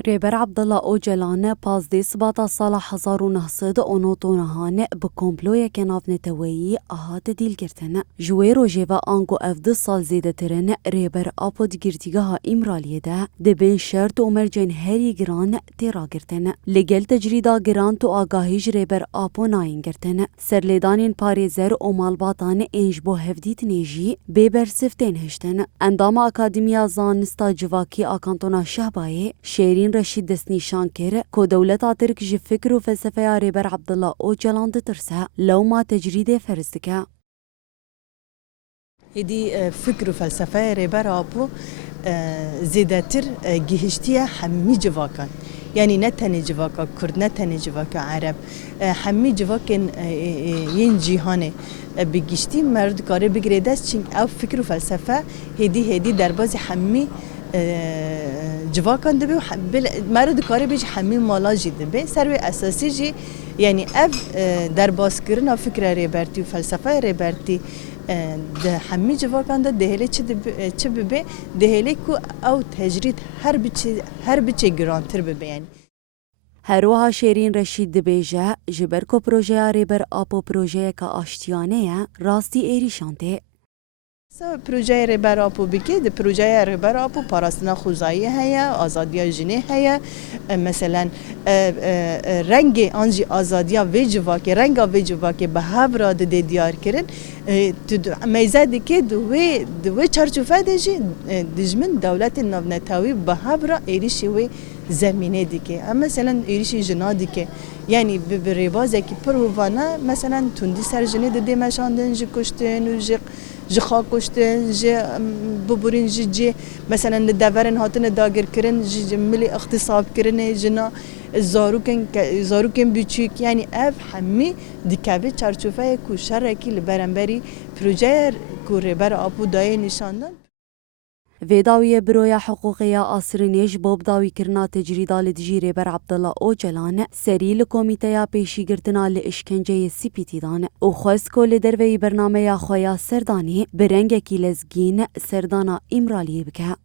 رێبەر عەبدەڵڵا ئۆجەلانە پازدەی سباتا ساڵا 1990 bi komployeke navneteweyî hate dîlgirtin. Ji wê rojê ve ango ev 2 sal zêdetir in, rêber Apo di girtîgeha İmraliyê de dibên şert û mercên herî giran tê ragirtin. Li gel tecrîda giran û agahî ji rêber Apo nayên girtin. Serlêdanên parêzer û malbatan ên ji bo hevdîtinê jî bêbersiv tên hiştin. Endama Akademiya Zanista Civakî a Kantona Şehbayê Şêrîn Reşîd destnîşan kir ku dewleta Tirk ji fikr û felsefeya rêber Abdullah Öcalan ditirse, lewma tecrîdê ferz dike. هدی فکر و فلسفه رهبر آپو زیادتر گهشتیه همی جواکان یعنی نه تنی جواکا کرد نه تنی جواکا عرب همی جواکن این جهانه بگشتی مرد کاره بگیره دست چین او فکر و فلسفه هدی درباز همی جواکان دبی و مرد کاره بیش همی مالاجی دبی سر و اساسی جی یعنی اف درباز کردن فکر رهبرتی و فلسفه رهبرتی ده همی جواکان ده دهلی چه ببه دهلی کو او تجرید هر بچه گرانتر ببه یعنی هروها شیرین رشید دبیجه جبر کو پروژه رهبر آپو پروژه که آشتیانه راستی ایریشانته. پروژه رهبر آپو بکی ده پروژه رهبر آپو پاراستنا خوزایی هیا آزادیا جنه هیا مثلا رنگ آنجی آزادیا ویجواکی رنگ ویجواکی به هفراد ده دیار کردن میزدی که دوی چارچوفه دیجی دجمن دولت نوونتاوی به هفرا ایریشی و زمینه دیگه اما مثلا ایریشی جنا دیگه یعنی به ربازه که پروانه مثلا توندی سر جنه ده مشاندن جی کشتن و جی خاک کشتن جی ببرین جی مثلا دورن هاتن داگر کرن جی ملی اغتصاب کرن جنا زاروکن بیچیک یعنی اف همی دیکه چارچوفه کو شرکی لبرانبری پروژه کو رهبر آپو دای نشاندن ویداوی برویا حقوقی آسرینیج باب داوی کرنا تجریدا لدجی رهبر عبدالله اوجلان سری لکومیته پیشیگرتنا لاشکنجه سپیتی دان او خواست که لدروی برنامه خویا سردانی برنگ کی لزگین سردانا امرالی بکه.